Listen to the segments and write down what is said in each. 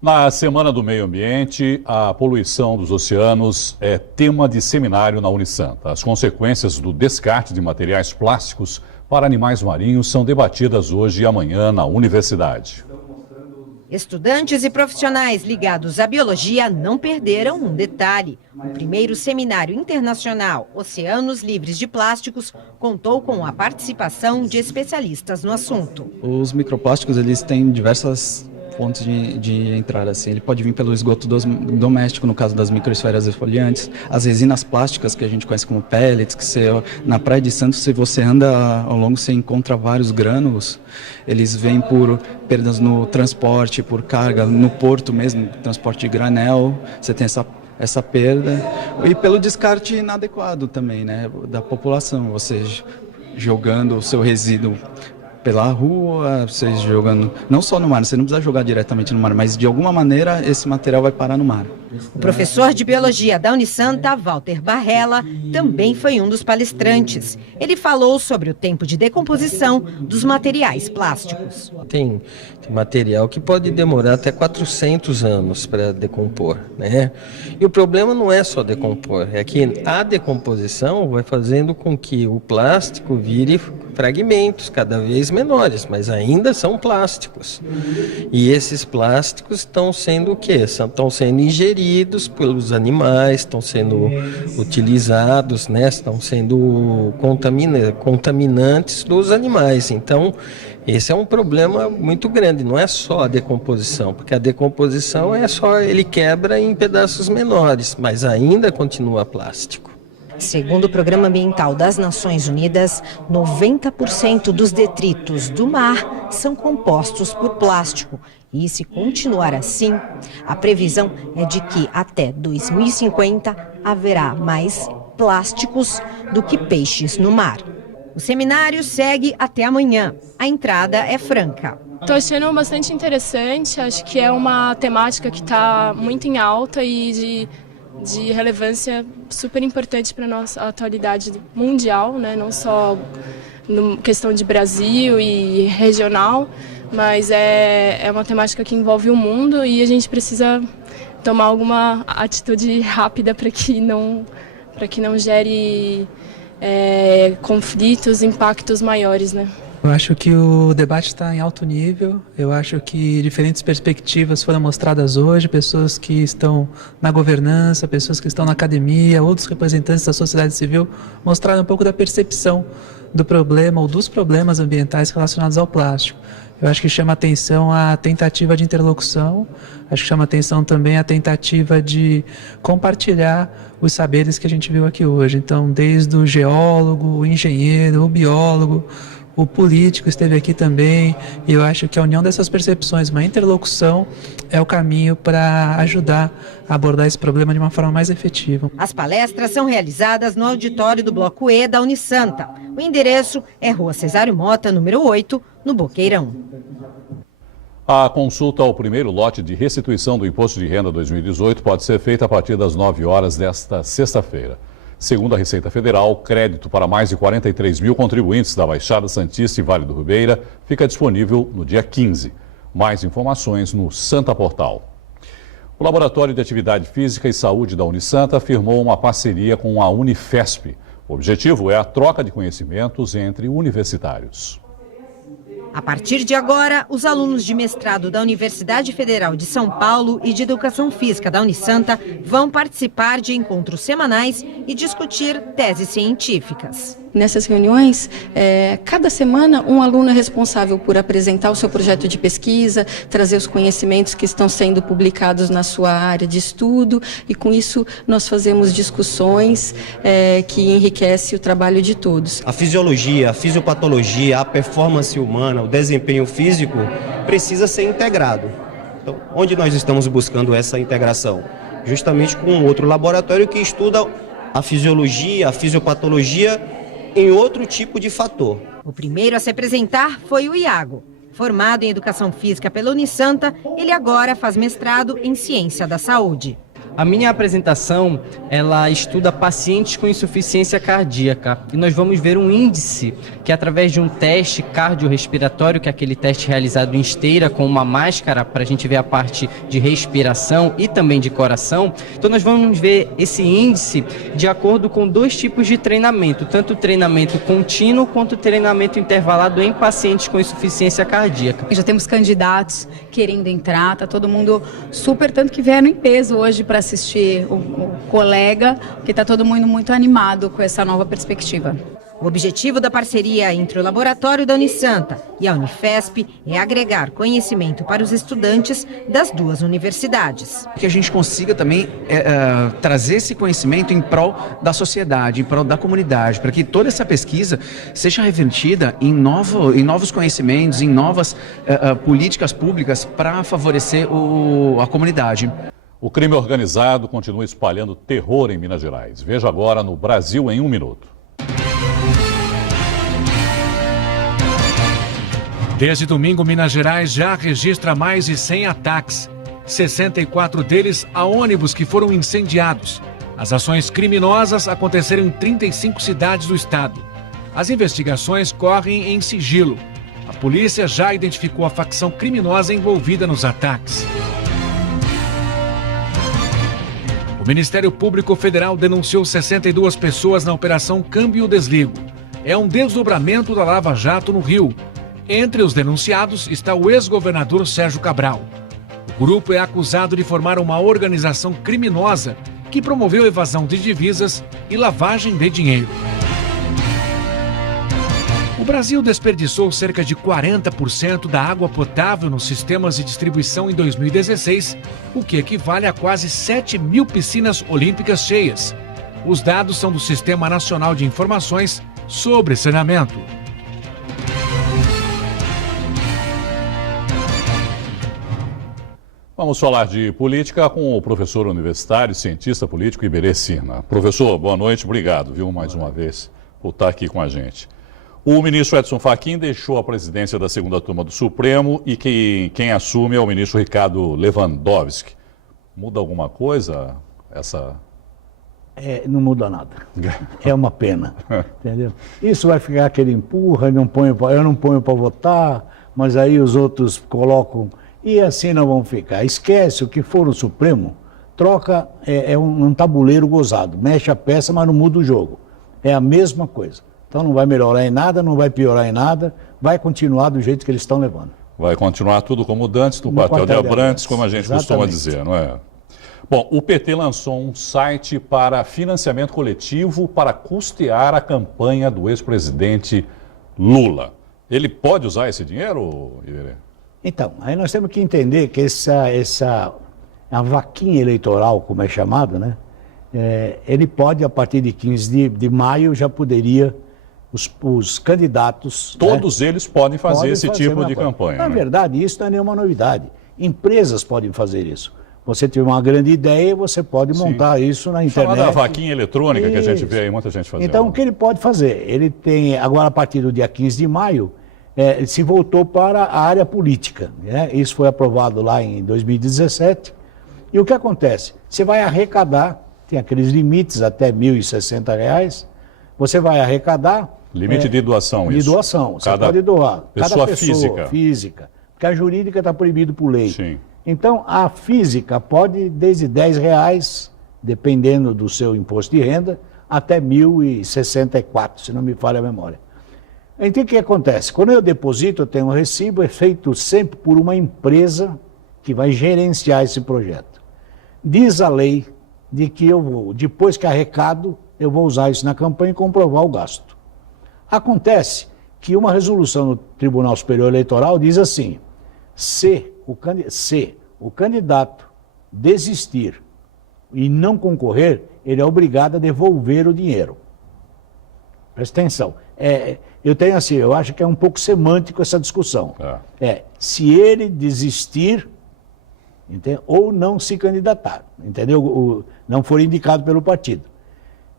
Na Semana do Meio Ambiente, a poluição dos oceanos é tema de seminário na Unisanta. As consequências do descarte de materiais plásticos para animais marinhos são debatidas hoje e amanhã na universidade. Estudantes e profissionais ligados à biologia não perderam um detalhe. O primeiro seminário internacional Oceanos Livres de Plásticos contou com a participação de especialistas no assunto. Os microplásticos, eles têm diversas fontes de entrada, assim. Ele pode vir pelo esgoto doméstico, no caso das microesferas esfoliantes, as resinas plásticas que a gente conhece como pellets, que na Praia de Santos, se você anda ao longo, você encontra vários grânulos. Eles vêm por perdas no transporte, por carga, no porto mesmo, transporte de granel, você tem essa perda. E pelo descarte inadequado também, né, da população, você jogando o seu resíduo pela rua, vocês jogando, não só no mar, você não precisa jogar diretamente no mar, mas de alguma maneira esse material vai parar no mar. O professor de biologia da Unisanta, Walter Barrella, também foi um dos palestrantes. Ele falou sobre o tempo de decomposição dos materiais plásticos. Tem material que pode demorar até 400 anos para decompor, né? E o problema não é só decompor, é que a decomposição vai fazendo com que o plástico vire fragmentos cada vez menores, mas ainda são plásticos. E esses plásticos estão sendo o quê? Estão sendo ingeridos pelos animais, estão sendo utilizados, né? Estão sendo contaminantes dos animais. Então, esse é um problema muito grande, não é só a decomposição, porque a decomposição ele quebra em pedaços menores, mas ainda continua plástico. Segundo o Programa Ambiental das Nações Unidas, 90% dos detritos do mar são compostos por plástico. E se continuar assim, a previsão é de que até 2050 haverá mais plásticos do que peixes no mar. O seminário segue até amanhã. A entrada é franca. Estou achando bastante interessante, acho que é uma temática que está muito em alta e de relevância super importante para a nossa atualidade mundial, né? Não só na questão de Brasil e regional, mas é uma temática que envolve o mundo e a gente precisa tomar alguma atitude rápida para que não gere conflitos, impactos maiores, né? Eu acho que o debate está em alto nível, eu acho que diferentes perspectivas foram mostradas hoje, pessoas que estão na governança, pessoas que estão na academia, outros representantes da sociedade civil mostraram um pouco da percepção do problema ou dos problemas ambientais relacionados ao plástico. Eu acho que chama atenção a tentativa de interlocução, acho que chama atenção também a tentativa de compartilhar os saberes que a gente viu aqui hoje. Então, desde o geólogo, o engenheiro, o biólogo, o político esteve aqui também, e eu acho que a união dessas percepções, uma interlocução, é o caminho para ajudar a abordar esse problema de uma forma mais efetiva. As palestras são realizadas no auditório do Bloco E da Unisanta. O endereço é Rua Cesário Mota, número 8, no Boqueirão. A consulta ao primeiro lote de restituição do Imposto de Renda 2018 pode ser feita a partir das 9 horas desta sexta-feira. Segundo a Receita Federal, o crédito para mais de 43 mil contribuintes da Baixada Santista e Vale do Ribeira fica disponível no dia 15. Mais informações no Santa Portal. O Laboratório de Atividade Física e Saúde da Unisanta firmou uma parceria com a Unifesp. O objetivo é a troca de conhecimentos entre universitários. A partir de agora, os alunos de mestrado da Universidade Federal de São Paulo e de Educação Física da Unisanta vão participar de encontros semanais e discutir teses científicas. Nessas reuniões, cada semana um aluno é responsável por apresentar o seu projeto de pesquisa, trazer os conhecimentos que estão sendo publicados na sua área de estudo, e com isso nós fazemos discussões que enriquecem o trabalho de todos. A fisiologia, a fisiopatologia, a performance humana, o desempenho físico precisa ser integrado. Então, onde nós estamos buscando essa integração? Justamente com outro laboratório que estuda a fisiologia, a fisiopatologia em outro tipo de fator. O primeiro a se apresentar foi o Iago. Formado em Educação Física pela Unisanta, ele agora faz mestrado em Ciência da Saúde. A minha apresentação, ela estuda pacientes com insuficiência cardíaca e nós vamos ver um índice que através de um teste cardiorrespiratório, que é aquele teste realizado em esteira com uma máscara para a gente ver a parte de respiração e também de coração. Então nós vamos ver esse índice de acordo com 2 tipos de treinamento, tanto o treinamento contínuo quanto o treinamento intervalado em pacientes com insuficiência cardíaca. Já temos candidatos querendo entrar, tá todo mundo super, tanto que vieram em peso hoje para assistir o colega, que está todo mundo muito animado com essa nova perspectiva. O objetivo da parceria entre o laboratório da Unisanta e a Unifesp é agregar conhecimento para os estudantes das 2 universidades. Que a gente consiga também trazer esse conhecimento em prol da sociedade, em prol da comunidade, para que toda essa pesquisa seja revertida em novos conhecimentos, em novas políticas públicas para favorecer a comunidade. O crime organizado continua espalhando terror em Minas Gerais. Veja agora no Brasil em 1 minuto. Desde domingo, Minas Gerais já registra mais de 100 ataques, 64 deles a ônibus que foram incendiados. As ações criminosas aconteceram em 35 cidades do estado. As investigações correm em sigilo. A polícia já identificou a facção criminosa envolvida nos ataques. O Ministério Público Federal denunciou 62 pessoas na Operação Câmbio Desligo. É um desdobramento da Lava Jato no Rio. Entre os denunciados está o ex-governador Sérgio Cabral. O grupo é acusado de formar uma organização criminosa que promoveu evasão de divisas e lavagem de dinheiro. O Brasil desperdiçou cerca de 40% da água potável nos sistemas de distribuição em 2016, o que equivale a quase 7 mil piscinas olímpicas cheias. Os dados são do Sistema Nacional de Informações sobre Saneamento. Vamos falar de política com o professor universitário, cientista político Iberê Sina. Professor, boa noite, obrigado, viu, mais uma vez, por estar aqui com a gente. O ministro Edson Fachin deixou a presidência da 2ª Turma do Supremo e quem assume é o ministro Ricardo Lewandowski. Muda alguma coisa essa... Não muda nada. É uma pena, entendeu? Isso vai ficar aquele empurra, eu não ponho para votar, mas aí os outros colocam... E assim não vão ficar. Esquece o que for no Supremo, troca, é um tabuleiro gozado. Mexe a peça, mas não muda o jogo. É a mesma coisa. Então não vai melhorar em nada, não vai piorar em nada, vai continuar do jeito que eles estão levando. Vai continuar tudo como dantes, no quartel de Abrantes, como a gente costuma dizer, não é? Bom, o PT lançou um site para financiamento coletivo para custear a campanha do ex-presidente Lula. Ele pode usar esse dinheiro, Iberê? Então, aí nós temos que entender que a vaquinha eleitoral, como é chamado, né? Ele pode, a partir de 15 de maio, já poderia, os candidatos... Todos eles podem fazer esse tipo de campanha. Na verdade, isso não é nenhuma novidade. Empresas podem fazer isso. Você tiver uma grande ideia, você pode montar isso na internet. Chamada vaquinha eletrônica que a gente vê aí muita gente fazendo. Então, o que ele pode fazer? Ele tem, agora a partir do dia 15 de maio, se voltou para a área política, né? Isso foi aprovado lá em 2017. E o que acontece? Você vai arrecadar, tem aqueles limites até R$ 1.060, você vai arrecadar... Limite de doação, isso? De doação, você pode doar. Pessoa cada pessoa física. Porque a jurídica está proibido por lei. Sim. Então, a física pode, desde R$10, dependendo do seu imposto de renda, até R$ 1.064, se não me falha a memória. Então, o que acontece? Quando eu deposito, eu tenho um recibo, é feito sempre por uma empresa que vai gerenciar esse projeto. Diz a lei de que eu vou, depois que arrecado, eu vou usar isso na campanha e comprovar o gasto. Acontece que uma resolução do Tribunal Superior Eleitoral diz assim, se o candidato desistir e não concorrer, ele é obrigado a devolver o dinheiro. Presta atenção. Eu acho que é um pouco semântico essa discussão. Se ele desistir, entende? Ou não se candidatar, entendeu? Não for indicado pelo partido.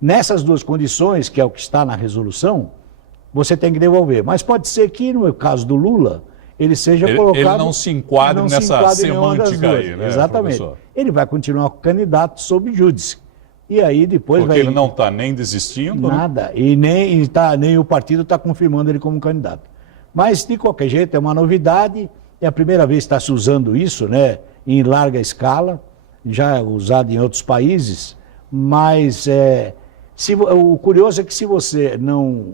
Nessas duas condições, que é o que está na resolução, você tem que devolver. Mas pode ser que, no caso do Lula, ele seja colocado... Ele não se enquadre nessa semântica aí, né, exatamente. professor? Ele vai continuar candidato sob júdice. E aí depois Porque ele não está nem desistindo? Nada. Né? E nem o partido está confirmando ele como candidato. Mas, de qualquer jeito, é uma novidade. É a primeira vez que está se usando isso, né, em larga escala. Já é usado em outros países. Mas o curioso é que se você não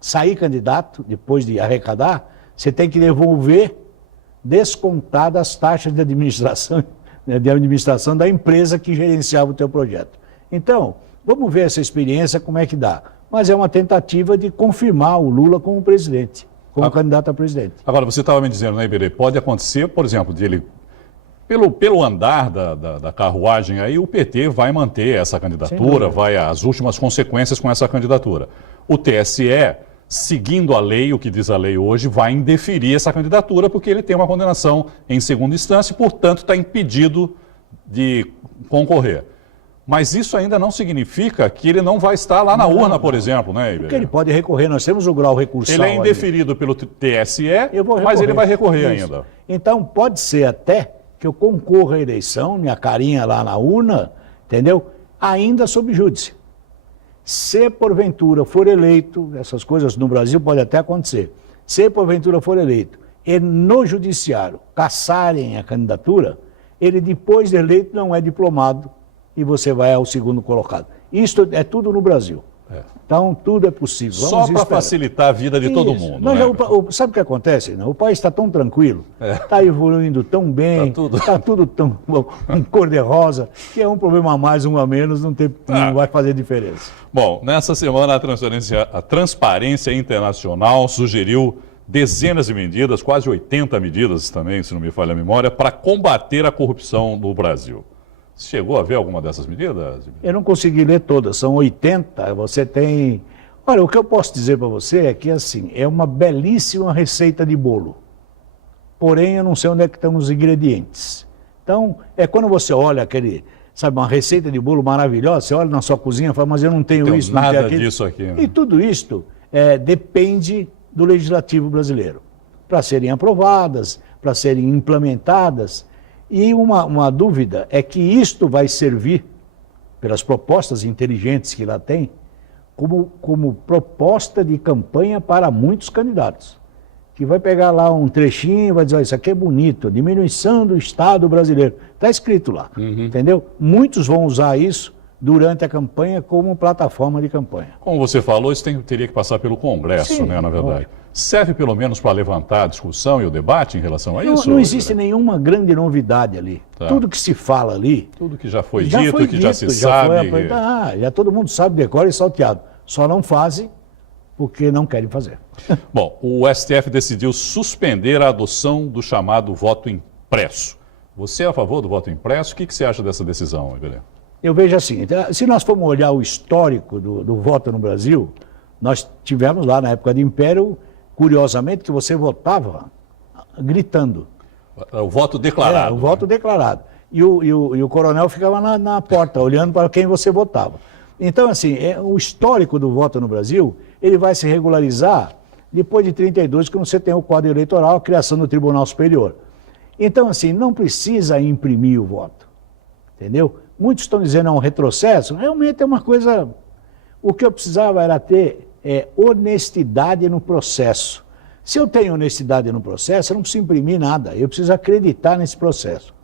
sair candidato, depois de arrecadar, você tem que devolver descontadas as taxas de administração da empresa que gerenciava o teu projeto. Então, vamos ver essa experiência, como é que dá. Mas é uma tentativa de confirmar o Lula como presidente, como candidato a presidente. Agora, você estava me dizendo, né, Iberê, pode acontecer, por exemplo, de ele, pelo andar da carruagem aí, o PT vai manter essa candidatura, vai às últimas consequências com essa candidatura. O TSE, seguindo a lei, o que diz a lei hoje, vai indeferir essa candidatura porque ele tem uma condenação em segunda instância e, portanto, está impedido de concorrer. Mas isso ainda não significa que ele não vai estar lá na urna, por exemplo, né, Iberê? Porque ele pode recorrer, nós temos o grau recursal. Ele é indeferido pelo TSE, mas ele vai recorrer ainda. Então, pode ser até que eu concorra à eleição, minha carinha lá na urna, entendeu? Ainda sob júdice. Se porventura for eleito, essas coisas no Brasil podem até acontecer, se porventura for eleito e no judiciário cassarem a candidatura, ele depois de eleito não é diplomado e você vai ao segundo colocado. Isso é tudo no Brasil. Então, tudo é possível. Só para facilitar a vida de todo mundo. Né? Sabe o que acontece? O país está tão tranquilo, está evoluindo tão bem, está tudo tão cor-de-rosa, que é um problema a mais, um a menos, não vai fazer diferença. Bom, nessa semana a Transparência Internacional sugeriu dezenas de medidas, quase 80 medidas também, se não me falha a memória, para combater a corrupção no Brasil. Chegou a ver alguma dessas medidas? Eu não consegui ler todas, são 80, você tem... Olha, o que eu posso dizer para você é que, assim, é uma belíssima receita de bolo. Porém, eu não sei onde é que estão os ingredientes. Então, é quando você olha uma receita de bolo maravilhosa, você olha na sua cozinha e fala, mas eu não tenho isso, não tenho aquilo. Disso aqui. Né? E tudo isto depende do legislativo brasileiro. Para serem aprovadas, para serem implementadas. E uma dúvida é que isto vai servir, pelas propostas inteligentes que lá tem, como proposta de campanha para muitos candidatos. Que vai pegar lá um trechinho e vai dizer, isso aqui é bonito, diminuição do Estado brasileiro. Está escrito lá, entendeu? Muitos vão usar isso durante a campanha como plataforma de campanha. Como você falou, isso teria que passar pelo Congresso, né, na verdade. Serve pelo menos para levantar a discussão e o debate em relação a isso? Não existe nenhuma grande novidade ali. Tudo que se fala ali... Tudo que já foi dito, que já se sabe... Já todo mundo sabe, decora e salteado. Só não fazem porque não querem fazer. Bom, o STF decidiu suspender a adoção do chamado voto impresso. Você é a favor do voto impresso? O que você acha dessa decisão, Iberê? Eu vejo assim, se nós formos olhar o histórico do voto no Brasil, nós tivemos lá na época do Império, curiosamente, que você votava gritando. O voto declarado. O voto declarado. E o coronel ficava na porta, olhando para quem você votava. Então, assim, o histórico do voto no Brasil, ele vai se regularizar depois de 32, quando você tem o Código Eleitoral, a criação do Tribunal Superior. Então, assim, não precisa imprimir o voto, entendeu? Muitos estão dizendo um retrocesso, realmente é uma coisa... O que eu precisava era ter honestidade no processo. Se eu tenho honestidade no processo, eu não preciso imprimir nada, eu preciso acreditar nesse processo.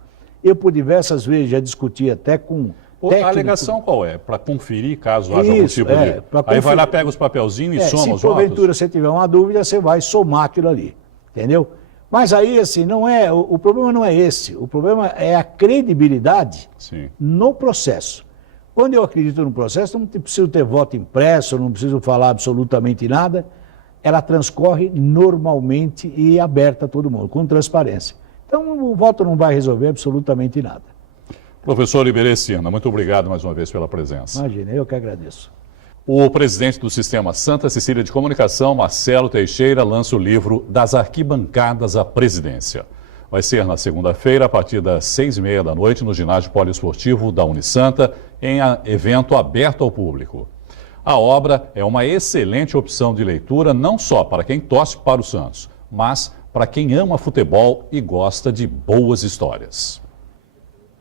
Eu, por diversas vezes, já discuti até com técnico... A alegação qual é? Para conferir, caso haja algum tipo de... Aí vai lá, pega os papelzinhos e soma os votos? Se porventura você tiver uma dúvida, você vai somar aquilo ali, entendeu? Mas aí, assim, o problema não é esse, o problema é a credibilidade no processo. Quando eu acredito no processo, não preciso ter voto impresso, não preciso falar absolutamente nada, ela transcorre normalmente e aberta a todo mundo, com transparência. Então, o voto não vai resolver absolutamente nada. Professor Iberê Cirna, muito obrigado mais uma vez pela presença. Imagina, eu que agradeço. O presidente do Sistema Santa Cecília de Comunicação, Marcelo Teixeira, lança o livro Das Arquibancadas à Presidência. Vai ser na segunda-feira, a partir das 6h30 da noite, no ginásio poliesportivo da Unisanta, em evento aberto ao público. A obra é uma excelente opção de leitura, não só para quem torce para o Santos, mas para quem ama futebol e gosta de boas histórias.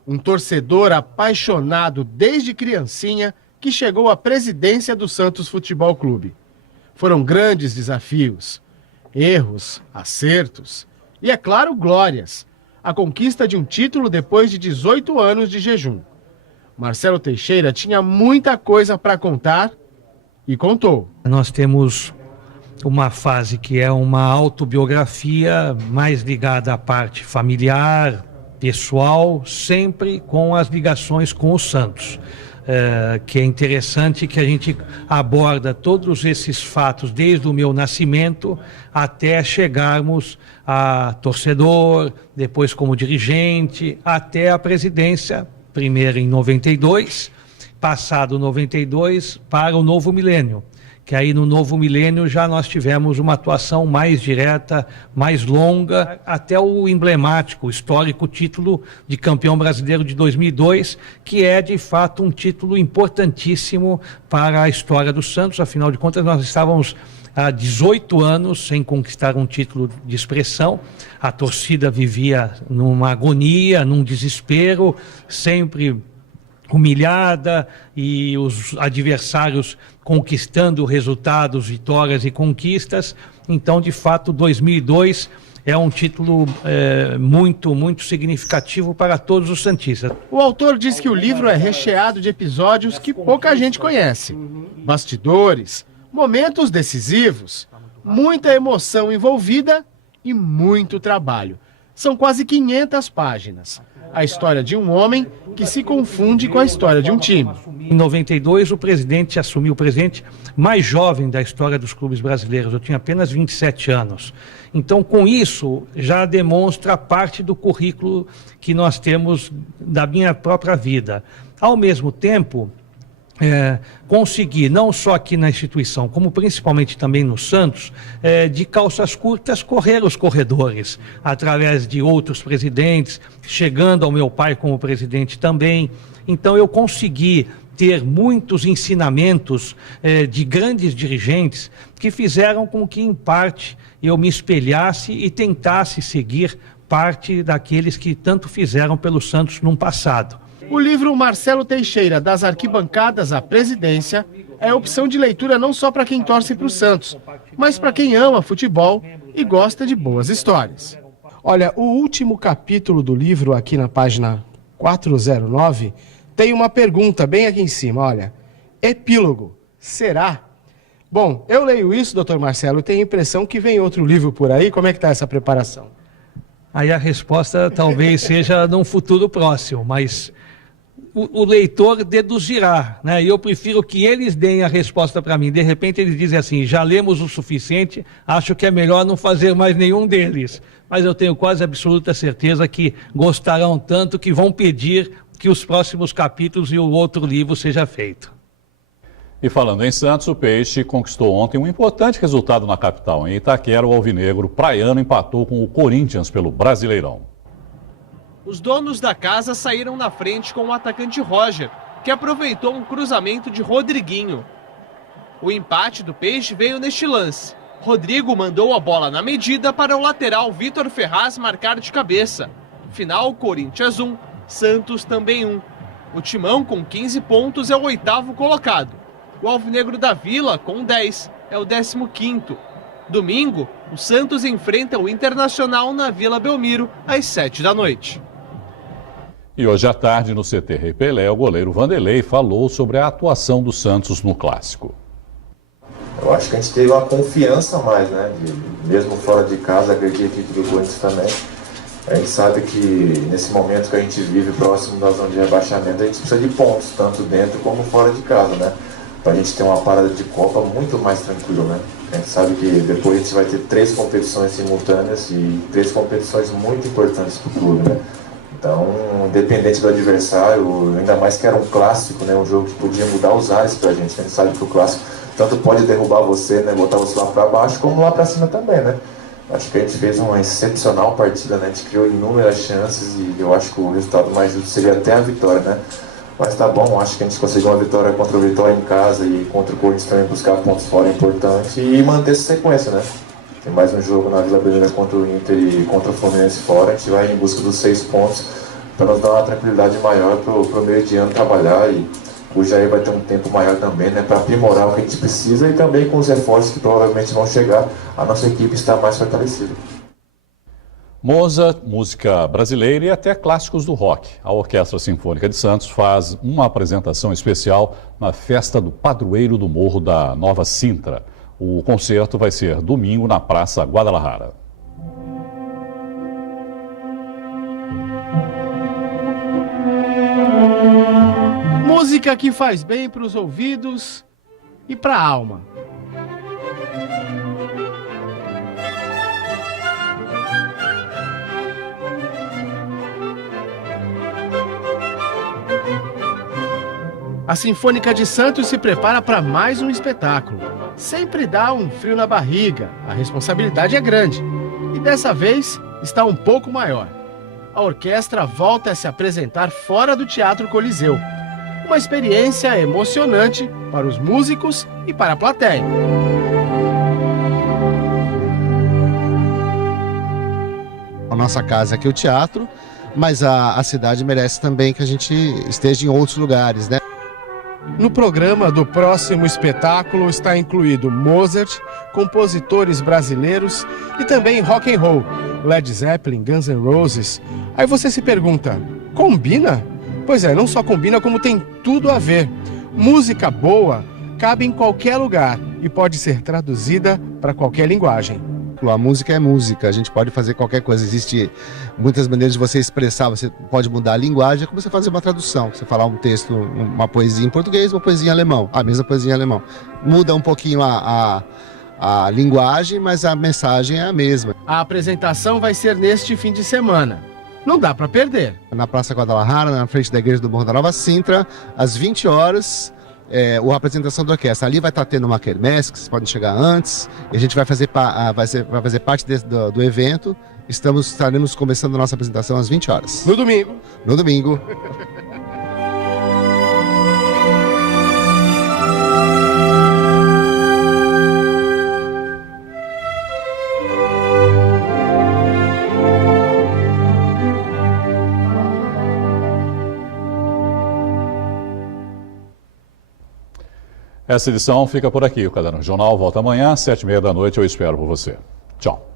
Um torcedor apaixonado desde criancinha que chegou à presidência do Santos Futebol Clube. Foram grandes desafios, erros, acertos e, é claro, glórias. A conquista de um título depois de 18 anos de jejum. Marcelo Teixeira tinha muita coisa para contar e contou. Nós temos uma fase que é uma autobiografia mais ligada à parte familiar, pessoal, sempre com as ligações com o Santos. Que é interessante que a gente aborda todos esses fatos desde o meu nascimento até chegarmos a torcedor, depois como dirigente, até a presidência, primeiro em 92, passado 92 para o novo milênio. Que aí no novo milênio já nós tivemos uma atuação mais direta, mais longa, até o emblemático, histórico título de campeão brasileiro de 2002, que é de fato um título importantíssimo para a história do Santos. Afinal de contas, nós estávamos há 18 anos sem conquistar um título de expressão. A torcida vivia numa agonia, num desespero, sempre humilhada, e os adversários conquistando resultados, vitórias e conquistas. Então, de fato, 2002 é um título muito significativo para todos os santistas. O autor diz que o livro é recheado de episódios que pouca gente conhece. Bastidores, momentos decisivos, muita emoção envolvida e muito trabalho. São quase 500 páginas. A história de um homem que se confunde com a história de um time. Em 92, o presidente assumiu o presidente mais jovem da história dos clubes brasileiros. Eu tinha apenas 27 anos. Então, com isso, já demonstra parte do currículo que nós temos da minha própria vida. Ao mesmo tempo, conseguir, não só aqui na instituição, como principalmente também no Santos, de calças curtas, correr os corredores, através de outros presidentes, chegando ao meu pai como presidente também. Então eu consegui ter muitos ensinamentos de grandes dirigentes que fizeram com que, em parte, eu me espelhasse e tentasse seguir parte daqueles que tanto fizeram pelo Santos no passado. O livro Marcelo Teixeira, das arquibancadas à presidência, é opção de leitura não só para quem torce para o Santos, mas para quem ama futebol e gosta de boas histórias. Olha, o último capítulo do livro, aqui na página 409, tem uma pergunta bem aqui em cima, olha. Epílogo, será? Bom, eu leio isso, doutor Marcelo, e tenho a impressão que vem outro livro por aí. Como é que está essa preparação? Aí a resposta talvez seja num futuro próximo, mas o leitor deduzirá, né? E eu prefiro que eles deem a resposta para mim. De repente eles dizem assim, já lemos o suficiente, acho que é melhor não fazer mais nenhum deles. Mas eu tenho quase absoluta certeza que gostarão tanto que vão pedir que os próximos capítulos e o outro livro seja feito. E falando em Santos, o Peixe conquistou ontem um importante resultado na capital. Em Itaquera, o alvinegro praiano empatou com o Corinthians pelo Brasileirão. Os donos da casa saíram na frente com o atacante Roger, que aproveitou um cruzamento de Rodriguinho. O empate do Peixe veio neste lance. Rodrigo mandou a bola na medida para o lateral Vitor Ferraz marcar de cabeça. Final, Corinthians 1, Santos também 1. O Timão, com 15 pontos, é o 8º colocado. O alvinegro da Vila, com 10, é o 15º. Domingo, o Santos enfrenta o Internacional na Vila Belmiro, às 7 da noite. E hoje à tarde, no CT Rei Pelé, o goleiro Vanderlei falou sobre a atuação do Santos no Clássico. Eu acho que a gente teve uma confiança a mais, né? Mesmo fora de casa, acredito que do Corinthians também. A gente sabe que nesse momento que a gente vive próximo da zona de rebaixamento, a gente precisa de pontos, tanto dentro como fora de casa, né? Para a gente ter uma parada de Copa muito mais tranquila, né? A gente sabe que depois a gente vai ter 3 competições simultâneas e 3 competições muito importantes para o clube, né? Então, independente do adversário, ainda mais que era um clássico, né? Um jogo que podia mudar os ares para a gente. A gente sabe que o clássico tanto pode derrubar você, né? Botar você lá para baixo, como lá para cima também, né? Acho que a gente fez uma excepcional partida, né? A gente criou inúmeras chances e eu acho que o resultado mais justo seria até a vitória, né? Mas tá bom, acho que a gente conseguiu uma vitória contra o Vitória em casa e contra o Corinthians também buscar pontos fora importantes e manter essa sequência, né? Tem mais um jogo na Vila Belmiro contra o Inter e contra o Fluminense fora. A gente vai em busca dos 6 pontos para nos dar uma tranquilidade maior para o meio de ano trabalhar, e o Jair vai ter um tempo maior também, né, para aprimorar o que a gente precisa, e também com os reforços que provavelmente vão chegar, a nossa equipe está mais fortalecida. Mozart, música brasileira e até clássicos do rock. A Orquestra Sinfônica de Santos faz uma apresentação especial na festa do Padroeiro do Morro da Nova Sintra. O concerto vai ser domingo na Praça Guadalajara. Música que faz bem para os ouvidos e para a alma. A Sinfônica de Santos se prepara para mais um espetáculo. Sempre dá um frio na barriga, a responsabilidade é grande. E dessa vez está um pouco maior. A orquestra volta a se apresentar fora do Teatro Coliseu. Uma experiência emocionante para os músicos e para a plateia. A nossa casa aqui é o teatro, mas a cidade merece também que a gente esteja em outros lugares, né? No programa do próximo espetáculo está incluído Mozart, compositores brasileiros e também rock and roll, Led Zeppelin, Guns N' Roses. Aí você se pergunta, combina? Pois é, não só combina, como tem tudo a ver. Música boa cabe em qualquer lugar e pode ser traduzida para qualquer linguagem. A música é música, a gente pode fazer qualquer coisa. Existem muitas maneiras de você expressar, você pode mudar a linguagem, é como você fazer uma tradução. Você falar um texto, uma poesia em português, uma poesia em alemão, a mesma poesia em alemão. Muda um pouquinho a linguagem, mas a mensagem é a mesma. A apresentação vai ser neste fim de semana. Não dá para perder. Na Praça Guadalajara, na frente da Igreja do Morro da Nova Sintra, às 20 horas, a apresentação da orquestra. Ali vai estar tendo uma quermesse, que vocês podem chegar antes, e a gente vai fazer parte do evento. Estaremos começando a nossa apresentação às 20 horas. No domingo. No domingo. Essa edição fica por aqui. O Caderno Jornal volta amanhã, às 7h30 da noite. Eu espero por você. Tchau.